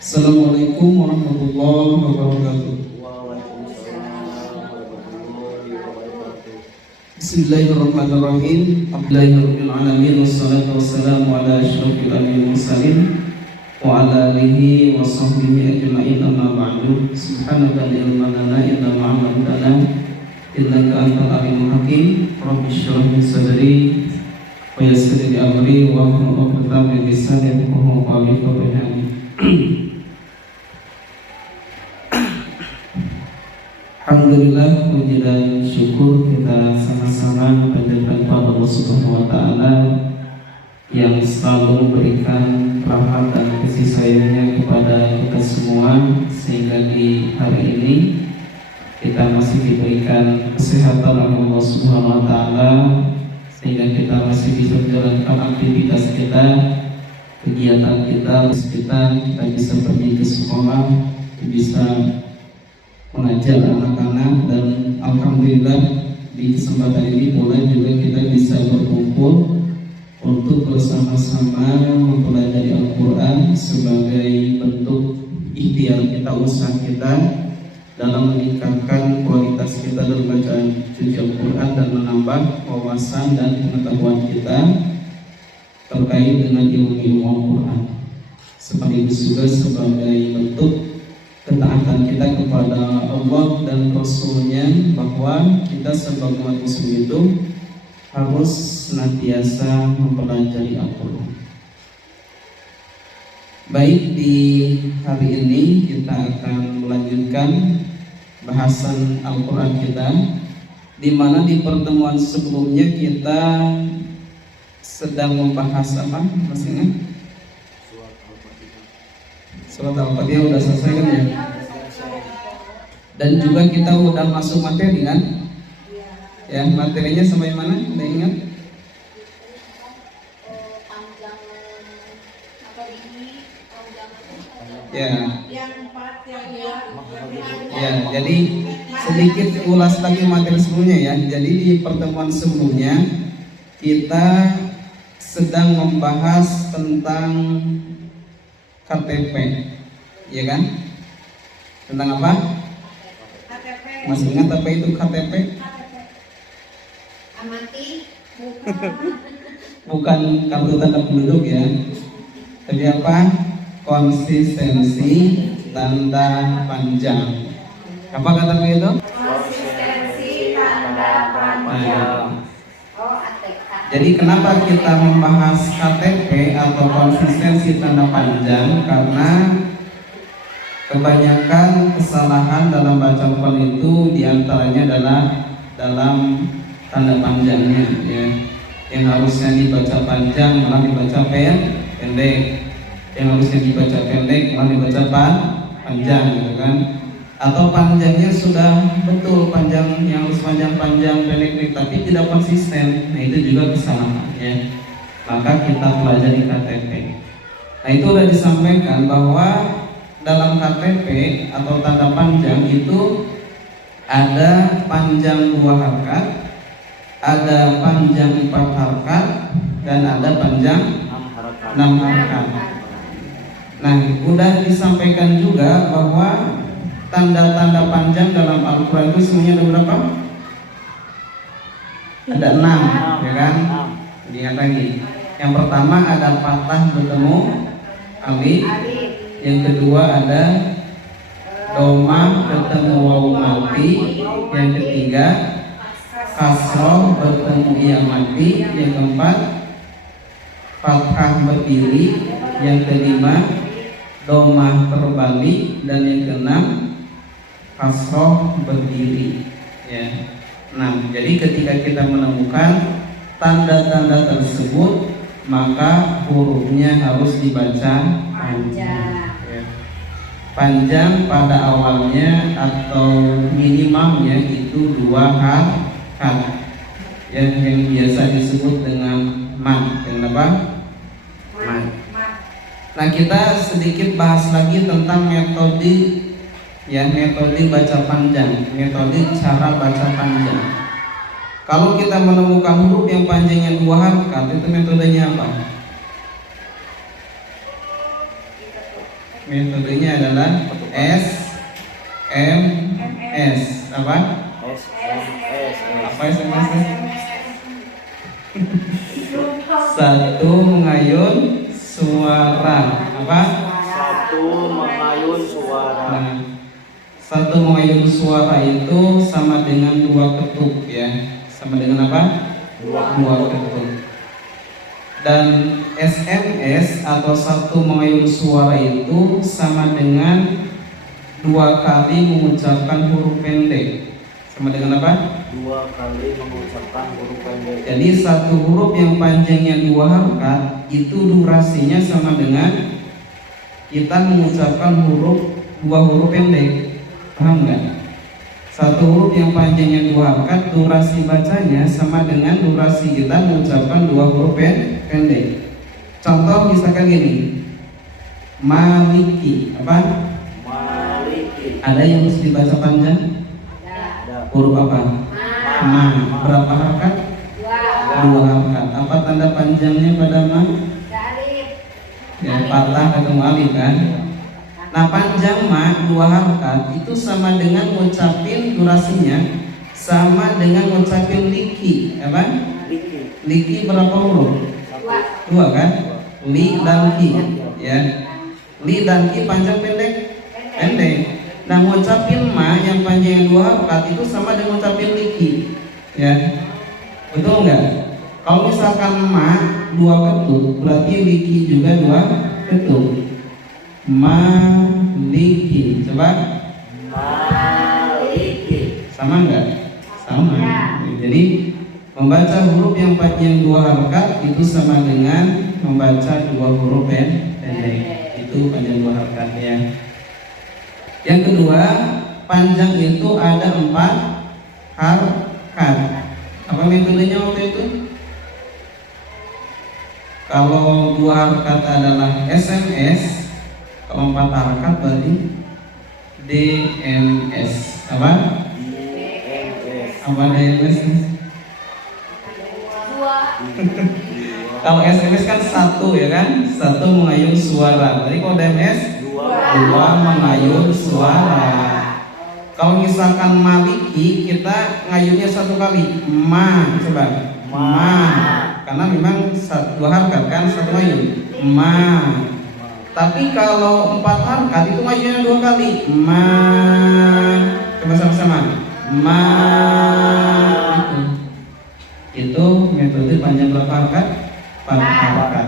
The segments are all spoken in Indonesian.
Assalamualaikum warahmatullahi wabarakatuh. Bismillahirrahmanirrahim. Alhamdulillahirabbil alamin wassalatu wassalamu ala asyrofil anbiya'i wal mursalin wa ala alihi wa sahbihi ajma'in, amma ba'du. Subhanaka la ilma lana illa ma 'allamtana innaka antal alimul hakim. Rabbi shrah li sadri wa yassir li amri wa hlul 'uqdatam min lisani yafqahu qawli. Alhamdulillah, puji dan syukur kita sama-sama panjatkan kepada Allah Subhanahu wa taala yang selalu memberikan rahmat dan kasih sayangnya kepada kita semua, sehingga di hari ini kita masih diberikan kesehatan oleh Allah Subhanahu wa taala, sehingga kita masih bisa menjalankan aktivitas kita, kegiatan kita bisa pergi ke sekolah, bisa mengajar anak-anak, dan alhamdulillah di kesempatan ini boleh juga kita bisa berkumpul untuk bersama-sama mempelajari Al-Quran sebagai bentuk ikhtiar kita, usaha kita dalam meningkatkan kualitas kita dalam bacaan suci Al-Quran dan menambah wawasan dan pengetahuan kita terkait dengan ilmu Al-Quran. Seperti itu juga sebagai bentuk ketaatan kita kepada Allah dan Rasul-Nya, bahwa kita sebagai umat muslim itu harus senantiasa mempelajari Al-Quran. Baik, di hari ini kita akan melanjutkan bahasan Al-Quran kita, di mana di pertemuan sebelumnya kita sedang membahas apa? Masih ingat? Surat Al-Fatihah udah selesai kan ya? Dan juga kita udah masuk materi kan? Ya, materinya sampai mana? Udah ingat? Ya. Ya, jadi sedikit ulas lagi materi sebelumnya ya. Jadi di pertemuan sebelumnya kita sedang membahas tentang KTP, ya kan? Tentang apa? KTP. Masih ingat apa itu KTP? Amati. Bukan kartu tanda penduduk ya. Tapi apa? Konsistensi tanda panjang. Apa kata itu? Konsistensi tanda panjang. Oh, ATK. Jadi kenapa kita membahas KTP atau konsistensi tanda panjang? Karena kebanyakan kesalahan dalam baca Al-Quran itu diantaranya adalah dalam tanda panjangnya ya. Yang harusnya dibaca panjang malah dibaca pendek. Yang harusnya dibaca pendek malah dibaca panjang gitu kan. Atau panjangnya sudah betul, panjang yang harus panjang pendek, tapi tidak konsisten. Nah, itu juga kesalahan ya. Maka kita pelajari KTP. Nah, itu sudah disampaikan bahwa dalam KTP atau tanda panjang itu ada panjang 2 harakat, ada panjang 4 harakat, dan ada panjang 6 harakat. Nah, sudah disampaikan juga bahwa tanda-tanda panjang dalam Al-Quran itu semuanya ada berapa? Ada 6, ya kan? Ingat lagi. Yang pertama ada fathah bertemu alif. Yang kedua ada dhamma bertemu waw mati. Yang ketiga kasroh bertemu ya mati. Yang keempat fathah berdiri. Yang kelima dhamma terbalik. Dan yang keenam kasroh berdiri ya. 6. Jadi ketika kita menemukan tanda-tanda tersebut, maka hurufnya harus dibaca panjang ya. Panjang pada awalnya atau minimalnya itu 2 harakat ya, yang biasa disebut dengan mad. Kenapa? Mad. Nah, kita sedikit bahas lagi tentang metode ya, metode baca panjang, metode cara baca panjang. Kalau kita menemukan huruf yang panjangnya 2 harakat, itu metodenya apa? Metodenya adalah SMS. Apa? Apa SMS? Satu mengayun suara. Apa? Satu mengayun suara. Nah, satu mengayun suara itu sama dengan dua ketuk ya. Sama dengan apa? Dua ketuk. Dan SMS atau satu mengayun suara itu sama dengan dua kali mengucapkan huruf pendek. Sama dengan apa? Dua kali mengucapkan huruf pendek. Jadi satu huruf yang panjangnya 2 harokat itu durasinya sama dengan kita mengucapkan dua huruf pendek. Paham nggak? Satu huruf yang panjangnya 2 harokat, durasi bacanya sama dengan durasi kita mengucapkan 2 huruf pendek. Contoh misalkan gini, Maliki. Apa? Maliki. Ada yang mesti dibaca panjang? Ada. Huruf apa? Ma. Berapa harokat? 2 harokat. Apa tanda panjangnya pada ma? Ya, patah ketemu alif kan? Nah, panjang ma 2 harokat itu sama dengan ngucapin durasinya sama dengan ngucapin liki. Apa? Liki. Liki berapa huruf? 2 kan? Li dan ki. Ya. Li dan ki panjang pendek? Pendek. Nah, ngucapin ma yang panjangnya 2 harokat itu sama dengan ngucapin liki. Ya. Betul nggak? Kalau misalkan ma 2 ketuk, berarti liki juga 2 ketuk. Maliki. Coba. Maliki. Sama nggak? Sama. Jadi membaca huruf yang panjang 2 harokat itu sama dengan membaca 2 huruf pendek. Itu panjang 2 harokat ya. Yang kedua, panjang itu ada 4 harokat. Apa metodenya waktu itu? Kalau 2 harokat adalah SMS, kalau 4 harokat berarti DMS. Apa? DMS. Apa DMS? Kalau SMS kan 1 ya kan? 1 mengayun suara. Berarti kalau DMS 2 mengayun suara. Kalau misalkan maliki kita ngayunnya 1 kali. Ma, coba. Ma. Karena memang 2 harokat kan, 1 ngayun. Ma. Tapi kalau 4 harokat itu ngayunnya 2 kali. Ma. Coba sama-sama. Ma. Itu metode panjang berapa harokat? 4 harokat.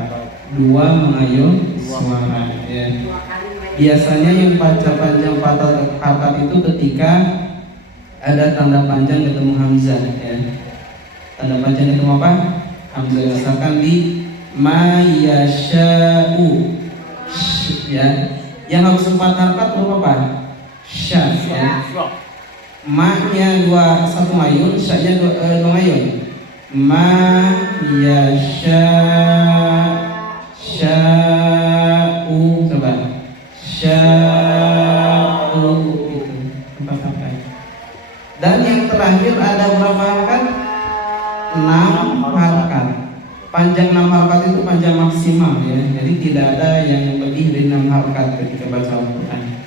2 mengayun suara ya. Biasanya yang baca panjang 4 harokat itu ketika ada tanda panjang ketemu hamzah ya. Tanda panjang ketemu apa? Hamzah. Misalkan di mayasha'u ya. Yang harus 4 harokat huruf apa? Sya ya. Ma-nya 1 ngayun, sya-nya 2 ngayun. Ma yasha'u. Coba. Sya'u itu 4 harokat. Dan yang terakhir ada berapa harokat? 6 harokat. Panjang 6 harokat itu panjang maksimal ya. Jadi tidak ada yang lebih dari 6 harokat ketika baca Al-Quran.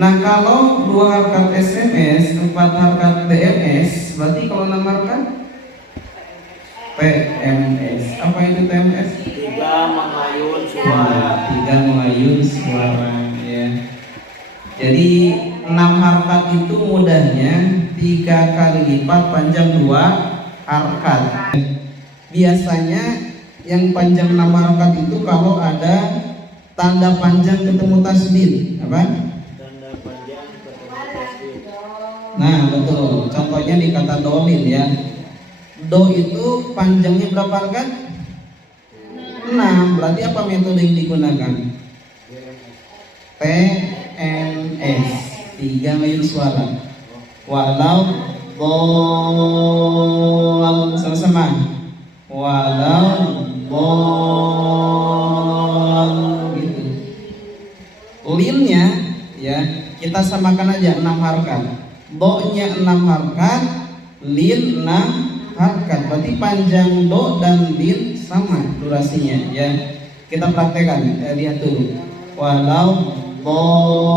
Nah, kalau 2 harokat SMS, 4 harokat DMS, berarti kalau 6 harokat TMS. Apa itu TMS? 3 mengayun suara. 3 mengayun suara ya. Jadi 6 harokat itu mudahnya 3 kali lipat panjang 2 harokat. Biasanya yang panjang 6 harokat itu kalau ada tanda panjang ketemu tasdid. Apa? Tanda panjang ketemu tasdid. Nah betul. Contohnya di kata dolil ya. Do itu panjangnya berapa harokat? 6. Berarti apa metode yang digunakan? TNS. 3 ngayun suara. Walau dol. Sama-sama. Walau dol gitu. Linnya ya kita samakan aja 6 harokat. Do-nya 6 harokat, lin 6 harokat. Berarti panjang do dan lin sama durasinya ya. Kita praktekkan, lihat dulu. walau dhalin.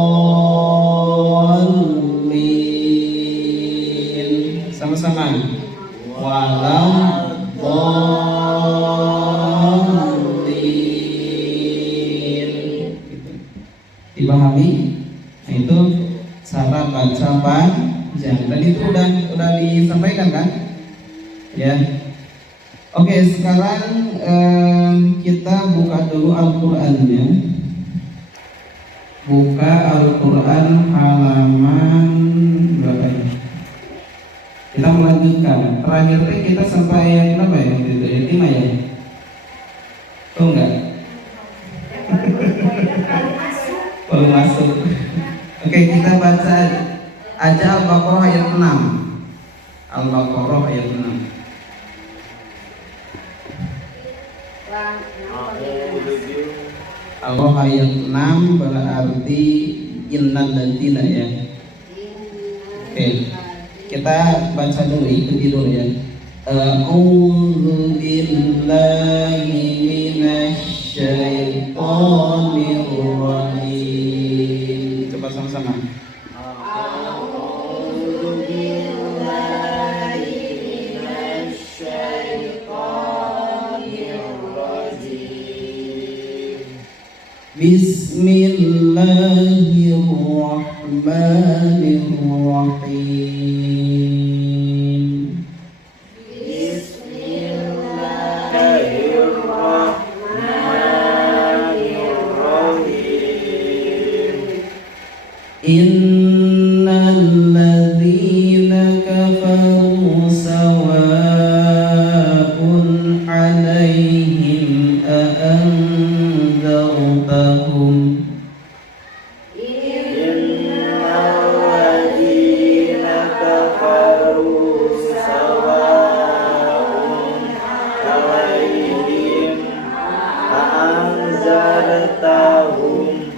Sama-sama. Walau dhalin. Dipahami? Nah, itu cara baca panjang. Tadi itu udah disampaikan kan? Ya. Oke, sekarang kita buka dulu Al-Qur'annya. Buka Al-Qur'an halaman berapa ya? Kita melanjutkan. Terakhir kita sampai yang berapa ya? Itu ya 5 ya? Oh enggak? Baru masuk. Oke, kita baca aja Al-Baqarah ayat 6. Al-Baqarah ayat 6. Allah ayat 6 berarti innal ladzina ya. Oke. Kita baca dulu, ikuti dulu ya. A'udzu billahi minasy syaithanir rajim. Coba sama-sama. Bismillahirrahmanirrahim. Innal ladzina kafaru sawa'un 'alaihim a'anzartahum Innal ladzina kafaru sawa'un 'alaihim a'anzartahum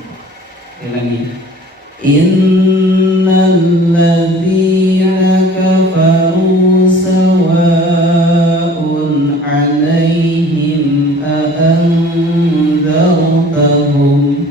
Innal ladzina kafaru sawa'un 'alaihim a'anzartahum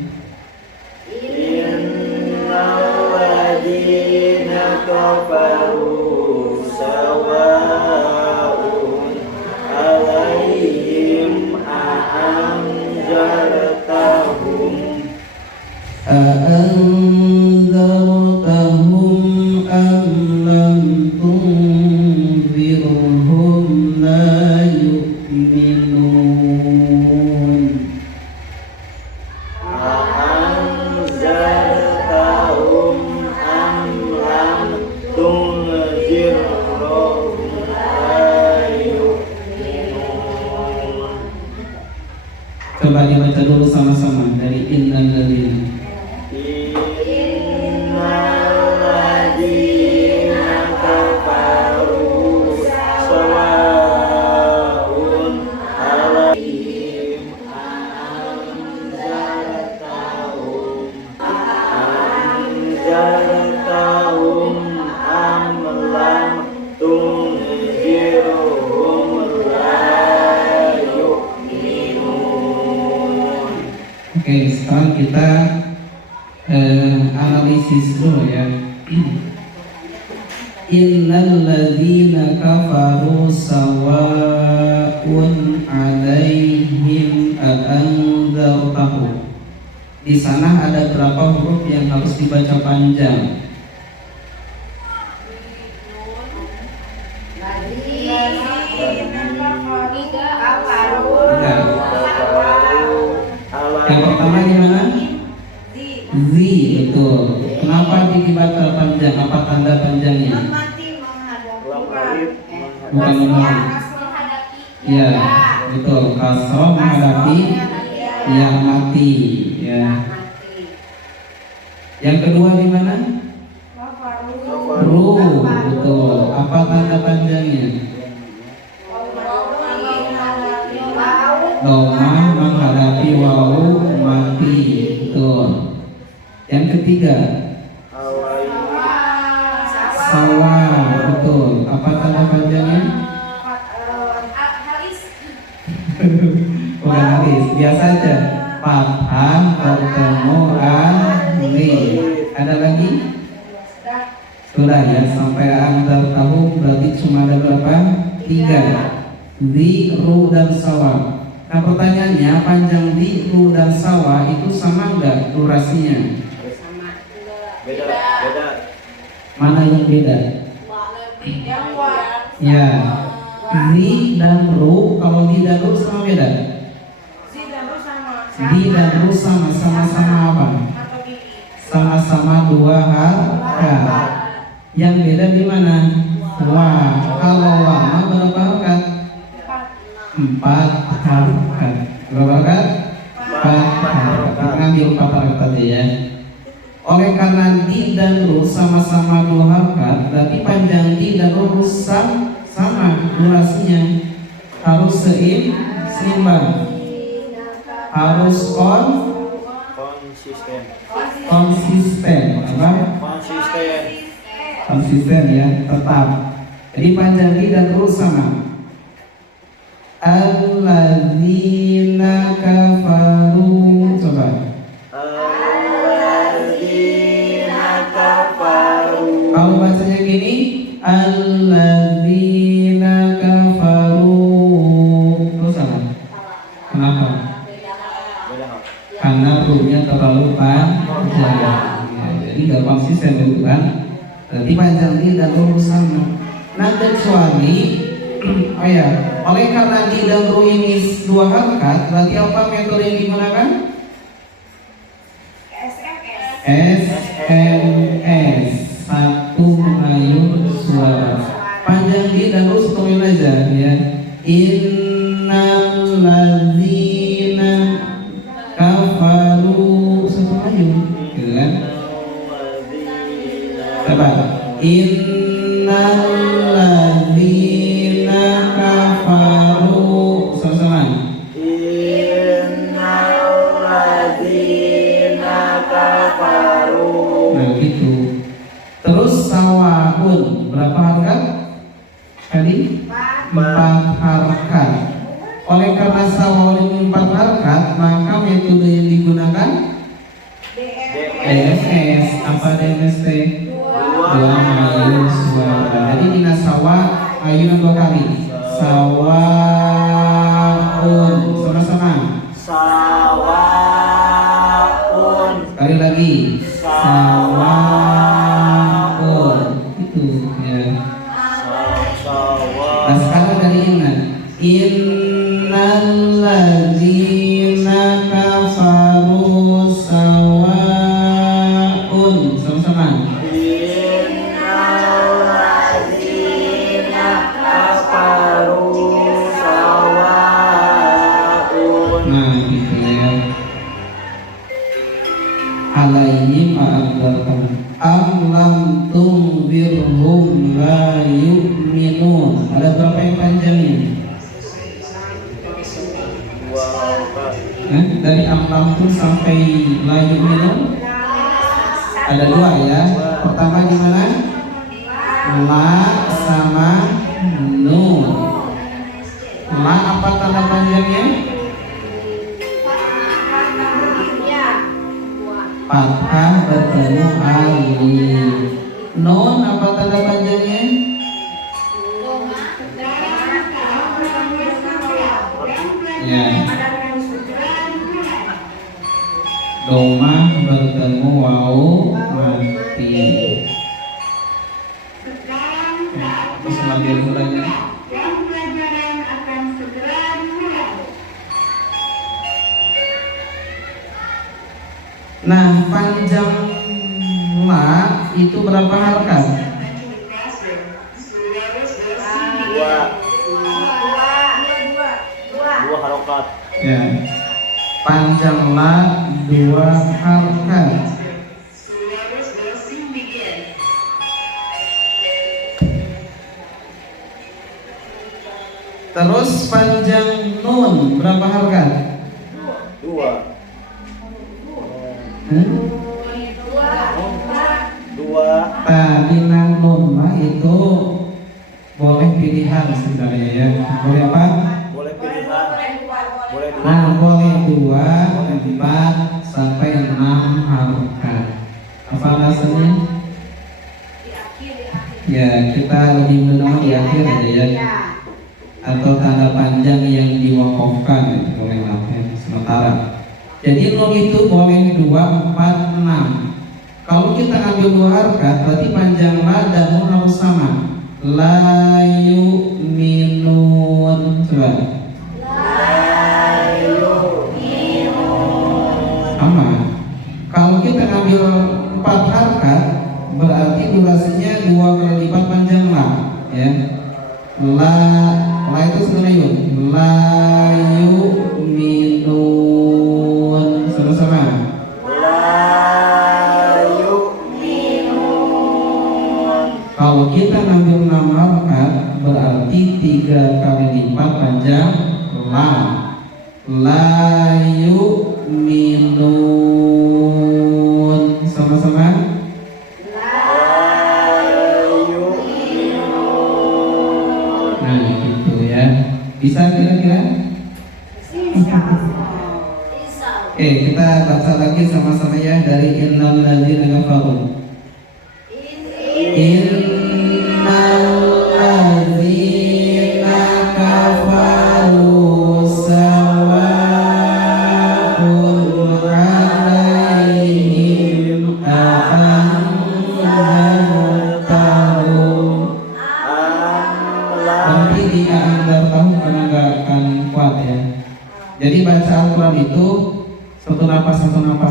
أأنذرتهم أم لم تنذرهم لا يؤمنون أأنذرتهم أم لم تنذرهم لا يؤمنون. Coba dibaca dulu sama-sama dari innal ladzina. Oke, sekarang kita analisis dulu ya. Innal ladzina kafaru sawa'un 'alaihim a'anzartahum. Di sana ada berapa huruf yang harus dibaca panjang? Yang pertama gimana? Zi, betul. Kenapa dibaca panjang? Apa tanda panjangnya? Bukan menghadapi. Ya, betul. Kasroh menghadapi yang mati. Ya. Yang kedua gimana? Ru, betul. Apa tanda panjangnya? Domah menghadapi wau mati, betul. Yang ketiga sawa, betul. Apa tanda panjangnya? Bukan halis, biasa aja. fathah bertemu alif. Ada lagi? Sudah ya, sampai antar tahu berarti cuma ada berapa? 3. Di, ru, dan sawa. Nah pertanyaannya, panjang di, ru, dan sawa itu sama enggak durasinya? Beda. Mana yang beda? Ya, di dan ru, kalau di dan ru sama beda? Di dan ru sama-sama apa? Sama-sama 2 harakat. Yang beda di mana? Wa. Kalau wa berapa harakat? 4 harakat. Berapa harakat? 4 harakat. Kita ambil 4 harakat tadi ya. Oleh karena di dan ru sama-sama 2 harakat, berarti panjang di dan ru sama durasinya. Harus seimbang. Harus konsisten. Apa? Konsisten ya, tetap. Jadi panjang di dan ru sama. Alladzina kafaru, coba. Kalau bacanya gini, alladzina kafaru, terus apa? Kenapa? Karena ru-nya terlalu panjang. Ya, jadi nggak konsisten itu kan. Berarti panjang di dan ru sama. Nah kecuali oh ya, oleh karena di dan ru ini 2 harakat, berarti apa metode yang digunakan? SMS, satu mengayun suara. Panjang di dan ru setuin aja ya. Innalladzina kafaru, satu mengayun, gitu kan? Coba. Innalladzina kafaru, sama-sama. Nah gitu. Terus sawaun berapa harakat? Tadi 4 harakat. Oleh karena sawaun ini 4 harakat, maka metode yang digunakan DMS. Apa DMS? 2 mengayun suara. Jadi dina sawa ayunan 2 kali. Sawaun, sama-sama. Sekali lagi. Sawaun. Itu ya. Nah sekarang dari ingat. Innalladzina kafaru sawaun, sama-sama. Nah gitu ya. Alaihim a'adzartum am lam tunzirhum la yu'minun. Ada berapa yang panjangnya? Dari am lam tu sampai la yu'minun ada 2 ya. Pertama gimana? La sama nun. La apa tanda panjangnya? Fathah bertemu alif. Nun apa tanda panjangnya? Ya. Doma bertemu wawu mati. Terus ambil mulanya. Nah, panjang la itu berapa harakat? 2 harakat. Ya. Panjang la 2 harakat. Terus panjang nun berapa harakat? 2. 2. Tadi nun mah itu boleh pilihan sebenarnya ya. Boleh apa? Boleh pilihan. Boleh 2. Nah, boleh 2, 4, alasannya? Ya, kita lebih menang di akhir aja ya. Atau tanda panjang yang diwakafkan itu oleh lafaz sementara. Jadi nun itu boleh 2, 4, 6. Kalau kita ambil 2 harkat berarti panjang la dan nun harus sama. La yu'minun. Coba. Sama. Kalau kita ambil 4 harkat berarti durasinya 2 kali lipat panjang la, ya. La itu sebenarnya la yu'minun. Sama-sama. Kalau kita ngambil 6 harkat berarti 3 kali lipat panjang la. La yu'minun. Sama-sama. Nah gitu ya. Bisa kira-kira? Oke, kita baca lagi sama-sama ya dari innal ladzina kafaru. Innal ladzina kafaru sawa'un 'alaihim a'anzartahum. Nanti di a'anzartahum karena nggak akan kuat ya. Jadi baca Al-Quran itu satu nafas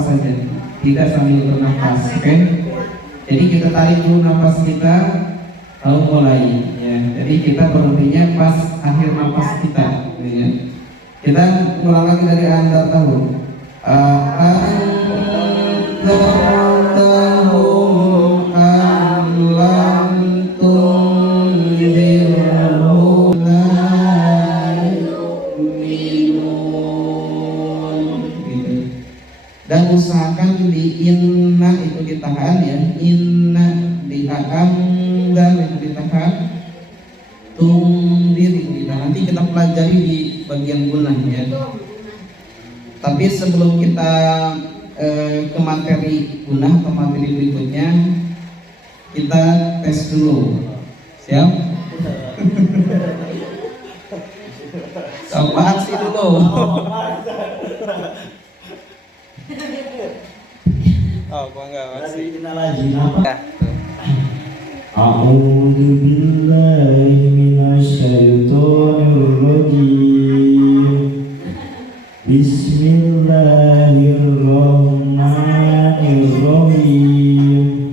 saja, tidak sambil bernafas, oke? Jadi kita tarik dulu nafas kita, lalu mulai ya. Jadi kita berhentinya pas akhir nafas kita, ya. Kita ulang lagi dari antar tahun. Antartahum am lam tunzirhum la yu'minun. Gitu. Dan usahakan di inna itu ditahan ya, inna di dan itu ditahan, tungdir itu ditahan. Nanti kita pelajari di bagian gunah ya. Tapi sebelum kita ke materi gunah atau materi berikutnya, kita tes dulu. Siap? Coba aksi dulu. Oh, gua enggak masih. A'udzu billahi minasyaitonir rajim. Bismillahirrahmanirrahim.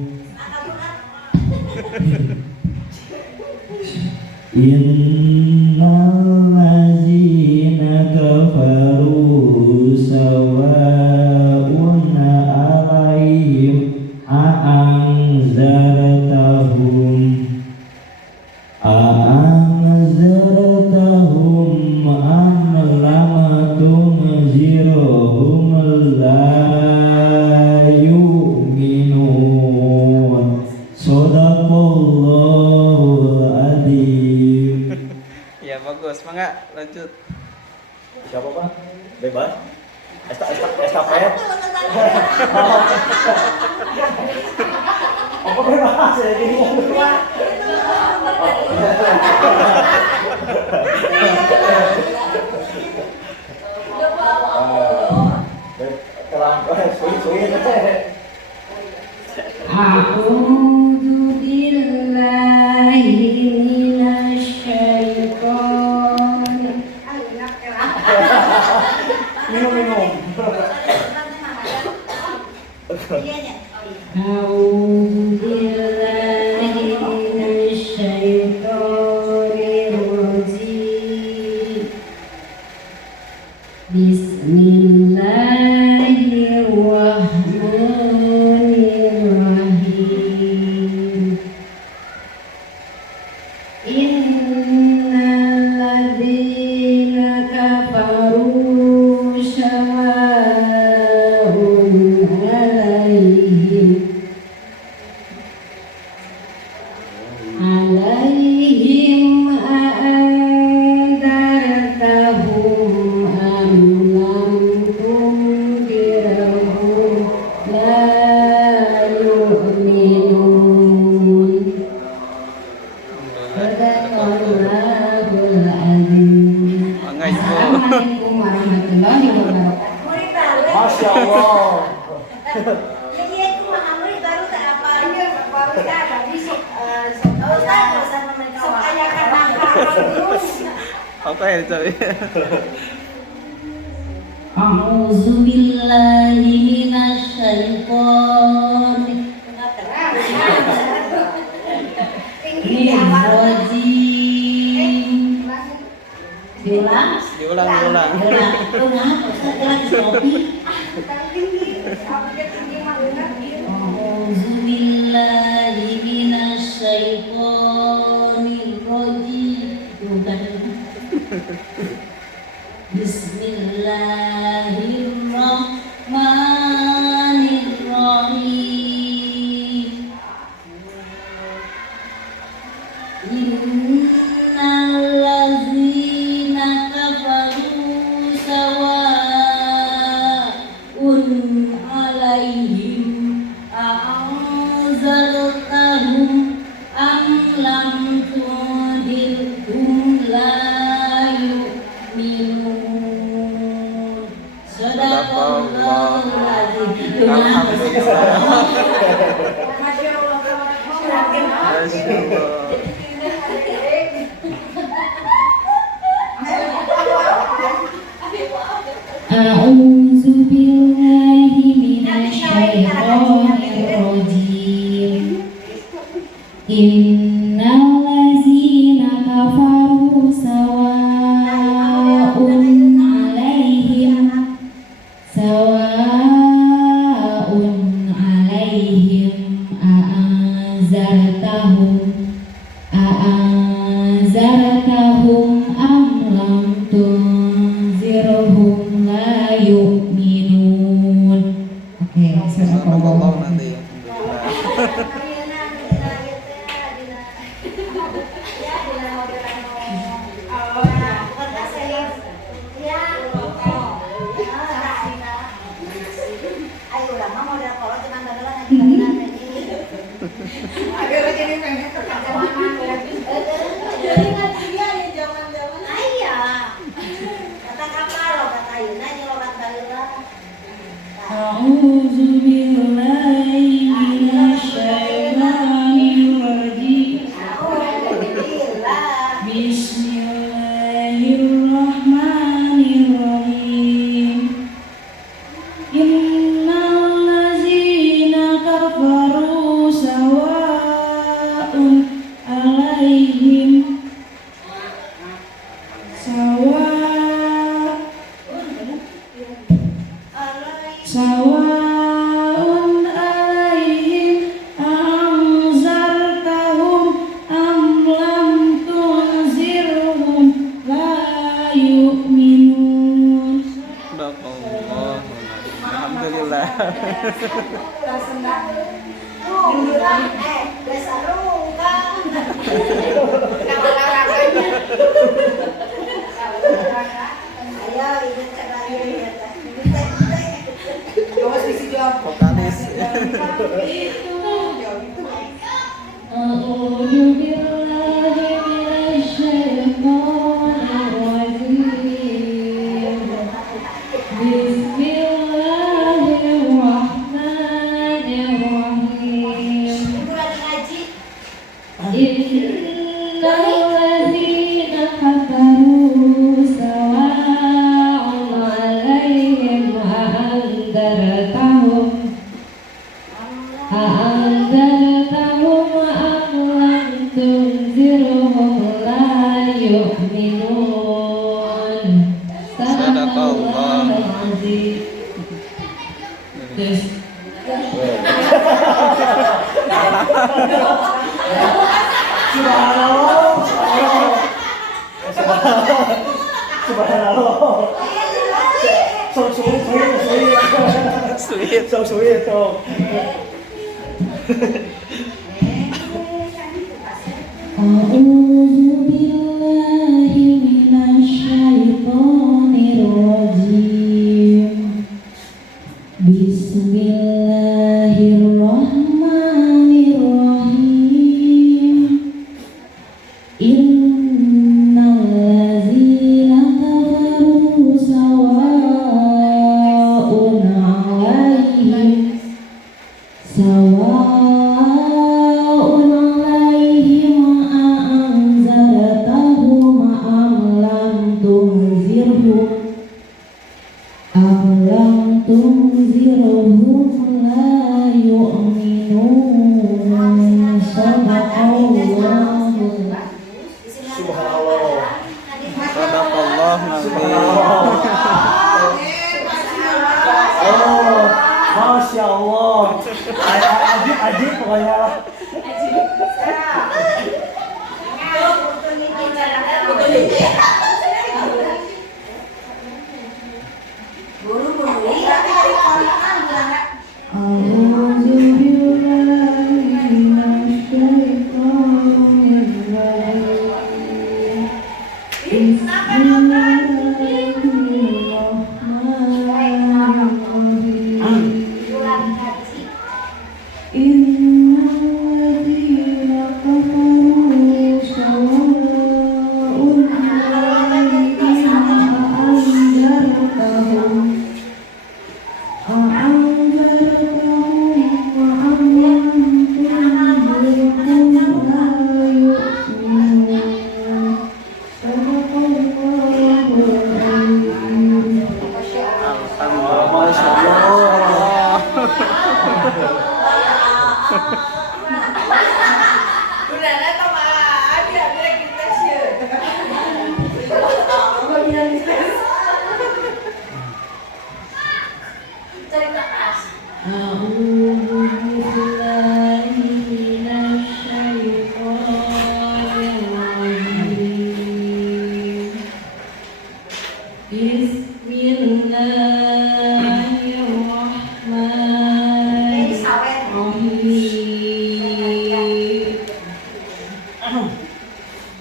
Innal ladzina kafaru sawa'un 'alaihim a'anzartahum am lam tunzirhum la yu'minun. Shadaqallahul adzim. Ya bagus, mangga lanjut. Siapa Pak? Bebas? Estafet? Apa bebas ya gini? A'udzu billahi minasyaitonir. Minum. A'udzu billahi minasyaitonir rajim. Bismillahirrahmanirrahim. Innal ladzina kafaru sawa'un 'alaihim Iya, itu mah amri baru tak apa. Iya, baru tak ada. Besok, sama mereka. Sok ayah Apa ya coy? A'udzu billahi minasyaitonir rajim. Diulang? Diulang. A'udzu billahi minasyaitonir rajim. Bismillahirrahmanirrahim. Innal ladzina kafaru sawa'un 'alaihim a'anzartahum am lam tundirhum la yu'minun. Sadaqallahul azim. Masya Allah. A'udzu billahi minasyaitonir rajim. Innal ladzina kafaru sawa'un 'alaihim a'anzartahum am lam tunzirhum la yu'minun. Oke, Subhanallah nanti. A'udzu billahi minasyaitonir rajim. Bismillahirrahmanirrahim. Innal ladzina kafaru sawa'un 'alaihim sawa'un 'alaihim anzartahum am lam tunzirhum la yu'minun. Alhamdulillah. Vokalis. A'udzu billahi minasyaitonir rajim. Bismillahirrahmanirrahim. Innal ladzina kafaru sawa'un 'alaihim a'anzartahum am lam tunzirhum la yu'minun. Sadaqallahul azim. Terus Subhanallah. So sweet. A'udzu billahi minasyaitonir rajim. Bismillahirrahmanirrahim. Innal ladzina kafaru sawa'un 'alaihim Sawa'un 'alaihim a'anzartahum am lam tunzirhum la yu'minun. Sadaqallah Nabi. Oh, Masya Allah. Ajib pokoknya. A'udzu billahi minasyaitonir rajim. Bismillahirrahmanirrahim.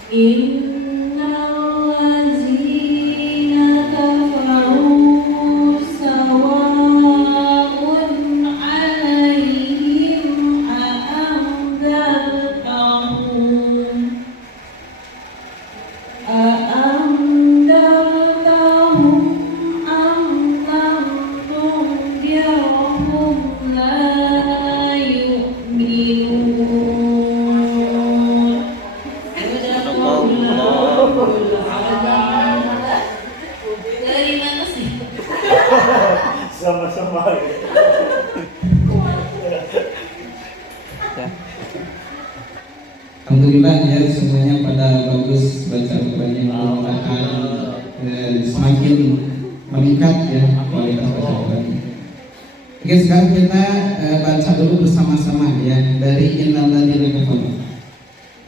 Innal ladzina kafaru sawa'un 'alaihim Masya Allah. Innal ladzina kafaru sawa'un 'alaihim a'anzartahum am lam tunzirhum la yu'minun. Dari mana sih? Sama-sama. Ya. Alhamdulillah ya, semuanya pada bagus baca Al-Qurannya, mudah-mudahan semakin meningkat ya kualitas baca Al-Qurannya. Oke, sekarang kita baca dulu bersama-sama ya dari Innal ladzina kafaru.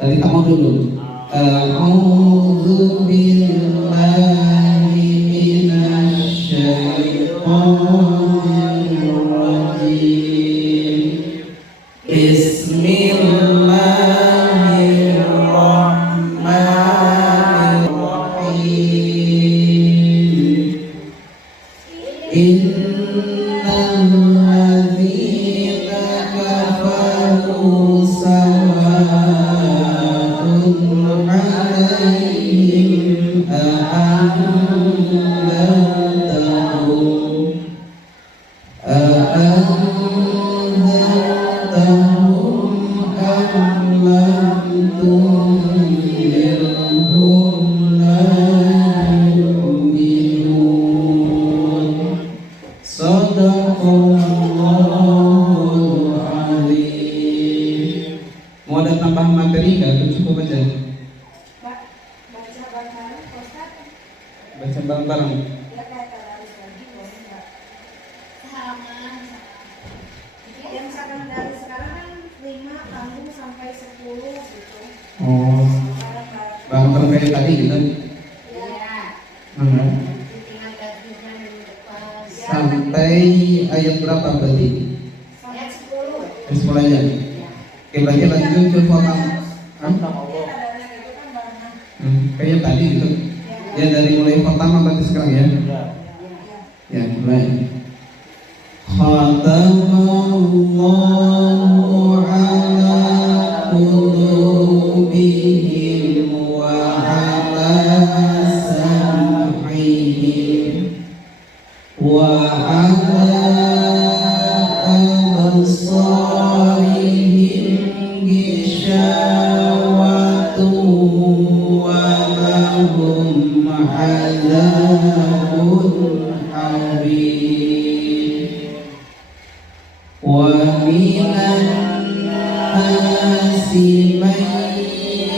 Dari tamu dulu. A'udzu billahi minasy syaithanir rajim. Bismillahirrahmanirrahim. Innal ladzina kafaru sawa'un 'alaihim a'anzartahum am lam tunzirhum la yu'minun. Shadaqallahul azim. Mau ada tambahan materi nggak? Atau cukup aja? Baca bareng-bareng. Yang misalkan dari sekarang kan 5 tanggung sampai 10 gitu. Oh, bareng-bareng kayak tadi gitu. Iya. Hmm. Tinggal gantinya minggu depan. Sampai ayat berapa berarti? Sampai 10. Sekolah aja. Oke, berarti lanjut ke foto. Kayak tadi gitu. Ya dari mulai pertama berarti sekarang ya. Ya mulai. Khatamallahu ala qulubihim wa ala sam'ihim wa ala absarihim minan nasi man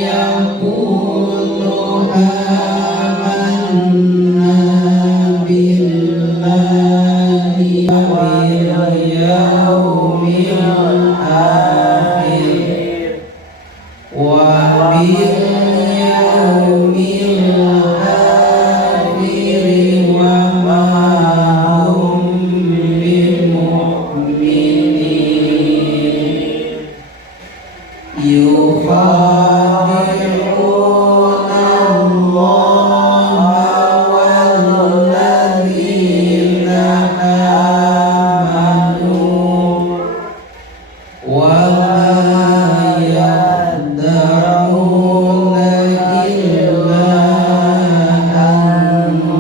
yaqulu amanna billahi wal yawmil akhir wa bil yawmil akhir wa ma hum bimu'minin yukhadi'una Allah walladzina amanu wa ma yakhda'una illa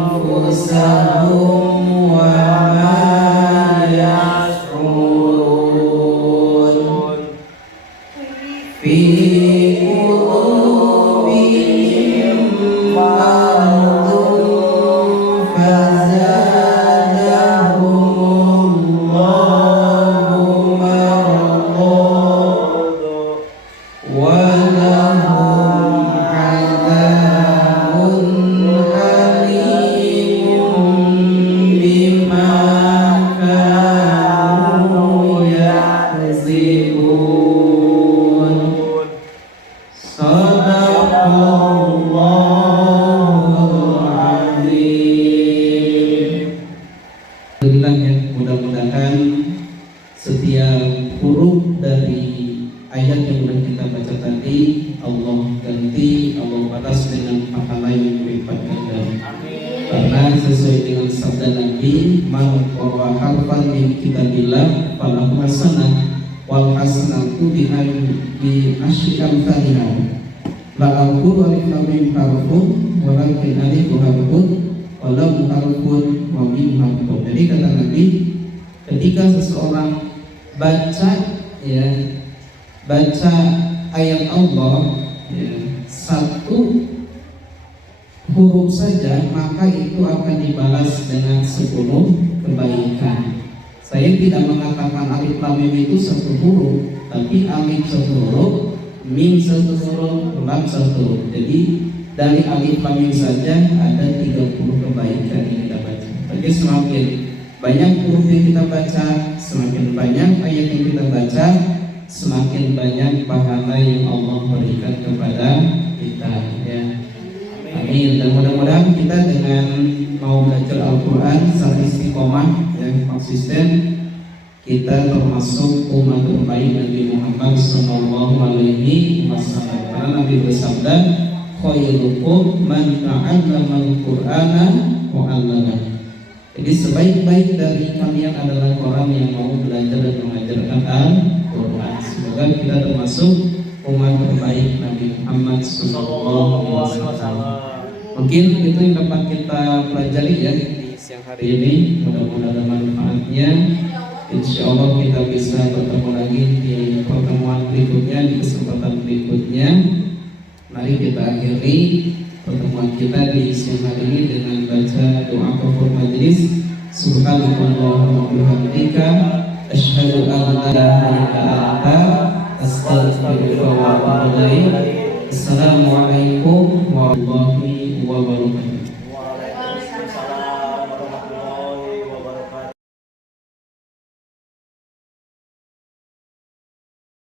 anfusahum wa ma yash'urun fi qulubihim maradun fazadahumullahu maradan wa lahum 'adzabun alimun bima kanu yakzibun. Sadaqallahul azim. Alhamdulillah ya, mudah-mudahan setiap huruf dari ayat yang sudah kita baca tadi Allah ganti, Allah balas dengan pahala yang berlipat ganda. Karena sesuai dengan sabda Nabi, man qara'a harfan min kitabillah falahu hasanah wal hasanatu bi asyri amsalihha. La aqulu alif lam mim harfun walakin alif harfun wa lam harfun wa mim harfun. Jadi kata Nabi, ketika seseorang baca ya, baca ayat Allah ya, satu huruf saja, maka itu akan dibalas dengan 10 kebaikan. Saya tidak mengatakan alif lam mim itu satu huruf, tapi alif satu huruf, mim satu huruf, lam satu huruf. Jadi dari alif lam mim saja ada 30 kebaikan yang kita baca. Jadi semakin banyak huruf yang kita baca, semakin banyak ayat yang kita baca, semakin banyak pahala yang Allah berikan kepada kita ya. Amin. Dan mudah-mudahan kita dengan mau belajar Al-Quran secara istiqomah yang konsisten, kita termasuk umat terbaik Nabi Muhammad SAW. Karena Nabi bersabda, khairukum man ta'allama al-Qur'ana wa 'allama. Jadi sebaik-baik dari kalian adalah orang yang mau belajar dan mengajarkan Al-Quran. Semoga kita termasuk umat terbaik Nabi Muhammad SAW. Mungkin itu yang dapat kita pelajari ya di siang hari ini. Mudah-mudahan ada manfaatnya. Insya Allah kita bisa bertemu lagi di pertemuan berikutnya, di kesempatan berikutnya. Mari kita akhiri pertemuan kita di siang hari ini dengan baca doa kafur majlis. Subhanallahumma wa bihamdika asyhadu an la ilaha illa anta astaghfiruka wa atubu ilaik. Assalamualaikum warahmatullahi wabarakatuh.